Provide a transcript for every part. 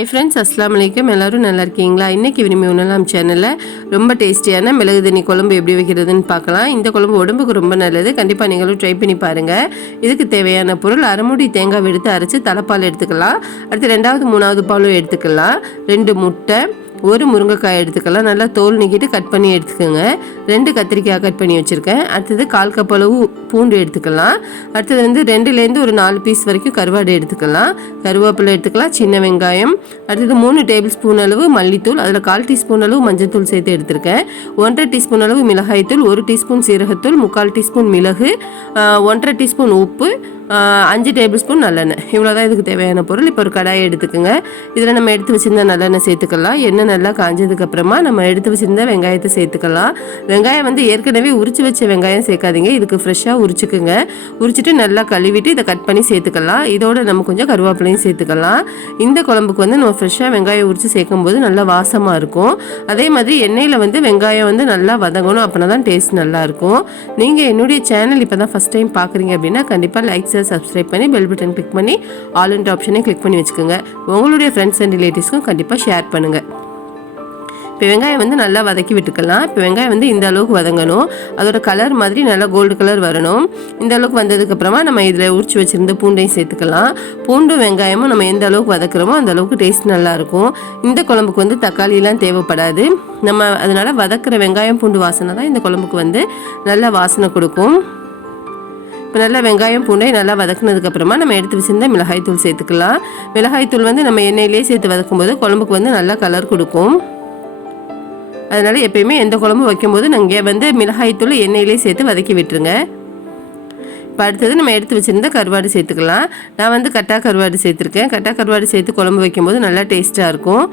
Hi friends அஸ்லாம் வலைக்கம் எல்லோரும் நல்லா இருக்கீங்களா? இன்றைக்கி விரும்பி உணலாம் சேனலில் ரொம்ப டேஸ்டியான மிளகு தண்ணி குழம்பு எப்படி வைக்கிறதுன்னு பார்க்கலாம். இந்த குழம்பு உடம்புக்கு ரொம்ப நல்லது. கண்டிப்பாக நீங்களும் ட்ரை பண்ணி பாருங்கள் இதுக்கு தேவையான பொருள் அரைமுடி தேங்காய் எடுத்து அரைச்சி தலைப்பால் எடுத்துக்கலாம். அடுத்து ரெண்டாவது மூணாவது பாலும் எடுத்துக்கலாம். ரெண்டு முட்டை ஒரு முருங்கைக்காய் எடுத்துக்கலாம். நல்லா தோல் நீக்கிட்டு கட் பண்ணி எடுத்துக்கோங்க. ரெண்டு கத்திரிக்காய் கட் பண்ணி வச்சுருக்கேன். அடுத்தது கால் கப்பளவு பூண்டு எடுத்துக்கலாம். அடுத்தது வந்து ரெண்டுலேருந்து ஒரு நாலு பீஸ் வரைக்கும் கருவாடு எடுத்துக்கலாம். கருவேப்பிலை எடுத்துக்கலாம் சின்ன வெங்காயம். அடுத்தது மூணு டேபிள் ஸ்பூன் அளவு மல்லித்தூள். அதில் கால் டீஸ்பூன் அளவு மஞ்சள் தூள் சேர்த்து எடுத்திருக்கேன். ஒன்றரை டீஸ்பூன் அளவு மிளகாய்த்தூள் ஒரு டீஸ்பூன் சீரகத்தூள் முக்கால் டீஸ்பூன் மிளகு ஒன்றரை டீஸ்பூன் உப்பு அஞ்சு டேபிள் ஸ்பூன் நல்லெண்ணெய். இவ்வளோ தான் இதுக்கு தேவையான பொருள். இப்போ ஒரு கடாயை எடுத்துக்கோங்க. இதில் நம்ம எடுத்து வச்சுருந்த நல்லெண்ணெய் சேர்த்துக்கலாம். எண்ணெய் நல்லா காஞ்சதுக்கப்புறமா நம்ம எடுத்து வச்சுருந்த வெங்காயத்தை சேர்த்துக்கலாம். வெங்காயம் வந்து ஏற்கனவே உரிச்சு வச்ச வெங்காயம் சேர்க்காதீங்க. இதுக்கு ஃப்ரெஷ்ஷாக உரிச்சுக்குங்க. உரிச்சிட்டு நல்லா கழுவிட்டு இதை கட் பண்ணி சேர்த்துக்கலாம். இதோட நம்ம கொஞ்சம் கருவேப்பிலையும் சேர்த்துக்கலாம். இந்த குழம்புக்கு வந்து நம்ம ஃப்ரெஷ்ஷாக வெங்காயம் உரித்து சேர்க்கும் போது நல்லா வாசமாக இருக்கும். அதே மாதிரி எண்ணெயில் வந்து வெங்காயம் வந்து நல்லா வதங்கணும். அப்படின்னா தான் டேஸ்ட் நல்லாயிருக்கும் நீங்கள் என்னுடைய சேனல் இப்போ தான் ஃபஸ்ட் டைம் பார்க்குறீங்க அப்படின்னா கண்டிப்பாக லைக்ஸ் சேனலை சப்ஸ்கிரைப் பண்ணி பெல் பட்டன் கிளிக் பண்ணி ஆல் இன்ட் ஆப்ஷனை கிளிக் பண்ணி வச்சுக்கோங்க. உங்களுடைய ஃப்ரெண்ட்ஸ் அண்ட் ரிலேட்டிவ்ஸ்க்கும் கண்டிப்பாக ஷேர் பண்ணுங்கள் இப்போ வெங்காயம் வந்து நல்லா வதக்கி விட்டுக்கலாம். இப்போ வெங்காயம் வந்து இந்த அளவுக்கு வதங்கணும். அதோட கலர் மாதிரி நல்லா கோல்டு கலர் வரணும். இந்த அளவுக்கு வந்ததுக்கப்புறமா நம்ம இதில் உரிச்சு வச்சுருந்த பூண்டையும் சேர்த்துக்கலாம். பூண்டும் வெங்காயமும் நம்ம எந்த அளவுக்கு வதக்குறோமோ அந்த அளவுக்கு டேஸ்ட் நல்லாயிருக்கும் இந்த குழம்புக்கு வந்து தக்காளிலாம் தேவைப்படாது. நம்ம அதனால் வதக்குற வெங்காயம் பூண்டு வாசனை தான் இந்த குழம்புக்கு வந்து நல்ல வாசனை கொடுக்கும். இப்போ நல்லா வெங்காயம் பூண்டை நல்லா வதக்குனதுக்கப்புறமா நம்ம எடுத்து வச்சுருந்த மிளகாய் தூள் சேர்த்துக்கலாம். மிளகாய் தூள் வந்து நம்ம எண்ணெயிலே சேர்த்து வதக்கும்போது குழம்புக்கு வந்து நல்லா கலர் கொடுக்கும். அதனால் எப்பயுமே எந்த குழம்பு வைக்கும்போது நாங்கள் வந்து மிளகாய்த்தூள் எண்ணெயிலே சேர்த்து வதக்கி விட்டுருங்க. இப்போ அடுத்தது நம்ம எடுத்து வச்சுருந்த கருவாடு சேர்த்துக்கலாம். நான் வந்து கட்டா கருவாடு சேர்த்துருக்கேன். கட்டா கருவாடு சேர்த்து குழம்பு வைக்கும்போது நல்லா டேஸ்ட்டாக இருக்கும்.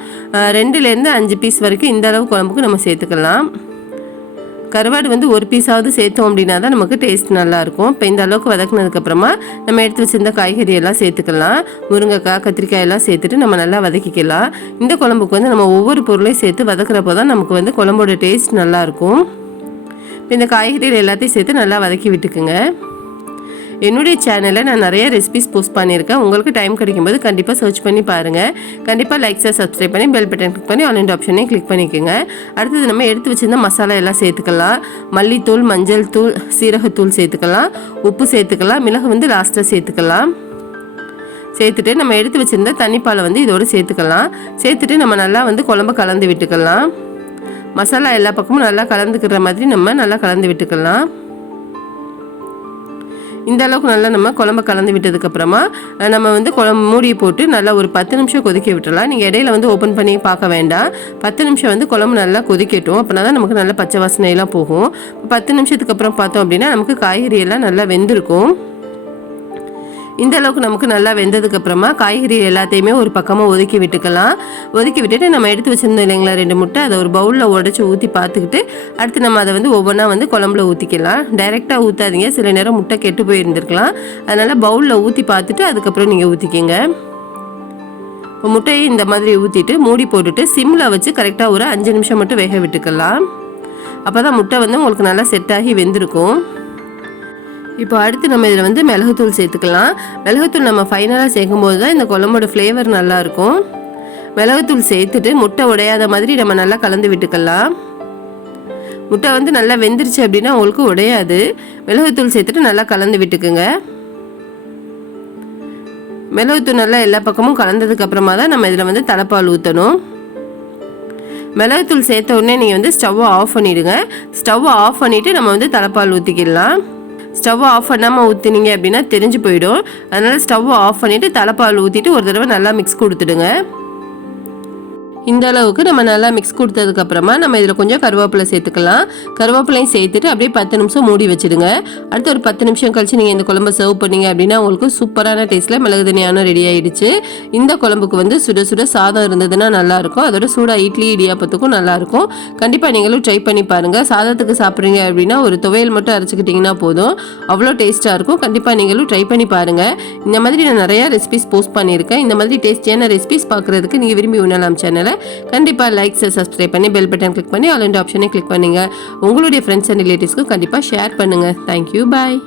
ரெண்டுலேருந்து அஞ்சு பீஸ் வரைக்கும் இந்த அளவு குழம்புக்கு நம்ம சேர்த்துக்கலாம். கருவாடு வந்து ஒரு பீஸாவது சேர்த்தோம் அப்படின்னா தான் நமக்கு டேஸ்ட் நல்லாயிருக்கும். இப்போ இந்த அளவுக்கு வதக்குனதுக்கப்புறமா நம்ம எடுத்து வச்சிருந்த காய்கறி எல்லாம் சேர்த்துக்கலாம். முருங்கைக்காய் கத்திரிக்காய் எல்லாம் சேர்த்துட்டு நம்ம நல்லா வதக்கிக்கலாம். இந்த குழம்புக்கு வந்து நம்ம ஒவ்வொரு பொருளையும் சேர்த்து வதக்குறப்போ தான் நமக்கு வந்து குழம்போட டேஸ்ட் நல்லாயிருக்கும். இப்போ இந்த காய்கறிகள் எல்லாத்தையும் சேர்த்து நல்லா வதக்கி விட்டுக்குங்க. என்னுடைய சேனலில் நான் நிறைய ரெசிபிஸ் போஸ்ட் பண்ணியிருக்கேன். உங்களுக்கு டைம் கிடைக்கும்போது கண்டிப்பாக சர்ச் பண்ணி பாருங்கள் கண்டிப்பாக லைக்ஸை சப்ஸ்கிரைப் பண்ணி பெல் பட்டன் கிளிக் பண்ணி ஆன்லைன் ஆப்ஷனையும் கிளிக் பண்ணிக்கோங்க. அடுத்தது நம்ம எடுத்து வச்சிருந்த மசாலா எல்லாம் சேர்த்துக்கலாம். மல்லித்தூள் மஞ்சள் தூள் சீரகத்தூள் சேர்த்துக்கலாம். உப்பு சேர்த்துக்கலாம். மிளகு வந்து லாஸ்ட்டாக சேர்த்துக்கலாம். சேர்த்துட்டு நம்ம எடுத்து வச்சுருந்த தண்ணிப்பாலை வந்து இதோடு சேர்த்துக்கலாம். சேர்த்துட்டு நம்ம நல்லா வந்து குழம்பு கலந்து விட்டுக்கலாம். மசாலா எல்லா பக்கமும் நல்லா கலந்துக்கிற மாதிரி நம்ம நல்லா கலந்து விட்டுக்கலாம். இந்த அளவுக்கு நல்லா நம்ம குழம்பு கலந்து விட்டதுக்கப்புறமா நம்ம வந்து குழம்பு மூடி போட்டு நல்லா ஒரு பத்து நிமிஷம் கொதிக்க விட்டுடலாம் நீங்கள் இடையில வந்து ஓப்பன் பண்ணி பார்க்க வேண்டாம். பத்து நிமிஷம் வந்து குழம்பு நல்லா கொதிக்கட்டும். அப்படின்னா தான் நமக்கு நல்ல பச்சை வாசனையெல்லாம் போகும். பத்து நிமிஷத்துக்கு அப்புறம் பார்த்தோம் அப்படின்னா நமக்கு காய்கறி எல்லாம் நல்லா வெந்திருக்கும். இந்த அளவுக்கு நமக்கு நல்லா வெந்ததுக்கு அப்புறமா காய்கறி எல்லாத்தையுமே ஒரு பக்கமாக ஒதுக்கி விட்டுக்கலாம். ஒதுக்கி விட்டுட்டு நம்ம எடுத்து வச்சுருந்தோம் இல்லைங்களா ரெண்டு முட்டை அதை ஒரு பவுலில் உடச்சி ஊற்றி பார்த்துக்கிட்டு அடுத்து நம்ம அதை வந்து ஒவ்வொன்றா வந்து குழம்புல ஊற்றிக்கலாம் டைரெக்டாக ஊற்றாதீங்க சில நேரம் முட்டை கெட்டு போயிருந்துருக்கலாம். அதனால் பவுலில் ஊற்றி பார்த்துட்டு அதுக்கப்புறம் நீங்கள் ஊற்றிக்கிங்க இப்போ முட்டையை இந்த மாதிரி ஊற்றிட்டு மூடி போட்டுட்டு சிம்மில் வச்சு கரெக்டாக ஒரு அஞ்சு நிமிஷம் மட்டும் வேக விட்டுக்கலாம். அப்போ தான் முட்டை வந்து உங்களுக்கு நல்லா செட் ஆகி வெந்திருக்கும். இப்போ அடுத்து நம்ம இதில் வந்து மிளகுத்தூள் சேர்த்துக்கலாம். மிளகுத்தூள் நம்ம ஃபைனலாக சேர்க்கும் போது தான் இந்த குழம்போட ஃப்ளேவர் நல்லாயிருக்கும். மிளகுத்தூள் சேர்த்துட்டு முட்டை உடையாத மாதிரி நம்ம நல்லா கலந்து விட்டுக்கலாம். முட்டை வந்து நல்லா வெந்துருச்சு அப்படின்னா உங்களுக்கு உடையாது. மிளகுத்தூள் சேர்த்துட்டு நல்லா கலந்து விட்டுக்குங்க. மிளகுத்தூள் நல்லா எல்லா பக்கமும் கலந்ததுக்கு அப்புறமா தான் நம்ம இதில் வந்து தலைப்பால் ஊற்றணும் மிளகுத்தூள் சேர்த்த உடனே நீங்கள் வந்து ஸ்டவ்வை ஆஃப் பண்ணிவிடுங்க ஸ்டவ்வை ஆஃப் பண்ணிவிட்டு நம்ம வந்து தலைப்பால் ஊற்றிக்கிடலாம் ஸ்டவ் ஆஃப் பண்ணாமல் ஊற்றினீங்க அப்படின்னா தெரிஞ்சு போயிடும். அதனால் ஸ்டவ் ஆஃப் பண்ணிவிட்டு தலைப்பால் ஊற்றிட்டு ஒரு தடவை நல்லா மிக்ஸ் கொடுத்துடுங்க. இந்த அளவுக்கு நம்ம நல்லா மிக்ஸ் கொடுத்ததுக்கப்புறமா நம்ம இதில் கொஞ்சம் கருவேப்பிலை சேர்த்துக்கலாம். கருவேப்பிலையும் சேர்த்துட்டு அப்படியே பத்து நிமிஷம் மூடி வச்சுடுங்க. அடுத்து ஒரு பத்து நிமிஷம் கழிச்சு நீங்கள் இந்த குழம்பு சர்வ் பண்ணீங்க அப்படின்னா உங்களுக்கு சூப்பரான டேஸ்ட்டில் மிளகு தனியானும் ரெடி ஆகிடுச்சு இந்த குழம்புக்கு வந்து சுட சுட சாதம் இருந்ததுன்னா நல்லாயிருக்கும். அதோட சூடாக இட்லி இடியாப்பத்துக்கும் நல்லாயிருக்கும். கண்டிப்பாக நீங்களும் ட்ரை பண்ணி பாருங்கள் சாதத்துக்கு சாப்பிட்றீங்க அப்படின்னா ஒரு துவையல் மட்டும் அரைச்சிக்கிட்டிங்கன்னா போதும். அவ்வளோ டேஸ்ட்டாக இருக்கும். கண்டிப்பாக நீங்களும் ட்ரை பண்ணி பாருங்கள் இந்த மாதிரி நான் நிறையா ரெசிபிஸ் போஸ்ட் பண்ணியிருக்கேன். இந்த மாதிரி டேஸ்டியான ரெசிபிஸ் பார்க்குறதுக்கு நீங்கள் விரும்பி உணலாம் சேனலை கண்டிப்பாக லைக்ஸை சப்ஸ்கிரைப் பண்ணி பெல் பட்டன் கிளிக் பண்ணி ஆல் ஆப்ஷனை கிளிக் பண்ணுங்கள் உங்களுடைய ஃப்ரெண்ட்ஸ் அண்ட் ரிலேட்டிவ்ஸ்க்கு கண்டிப்பாக ஷேர் பண்ணுங்கள் தேங்க்யூ பாய்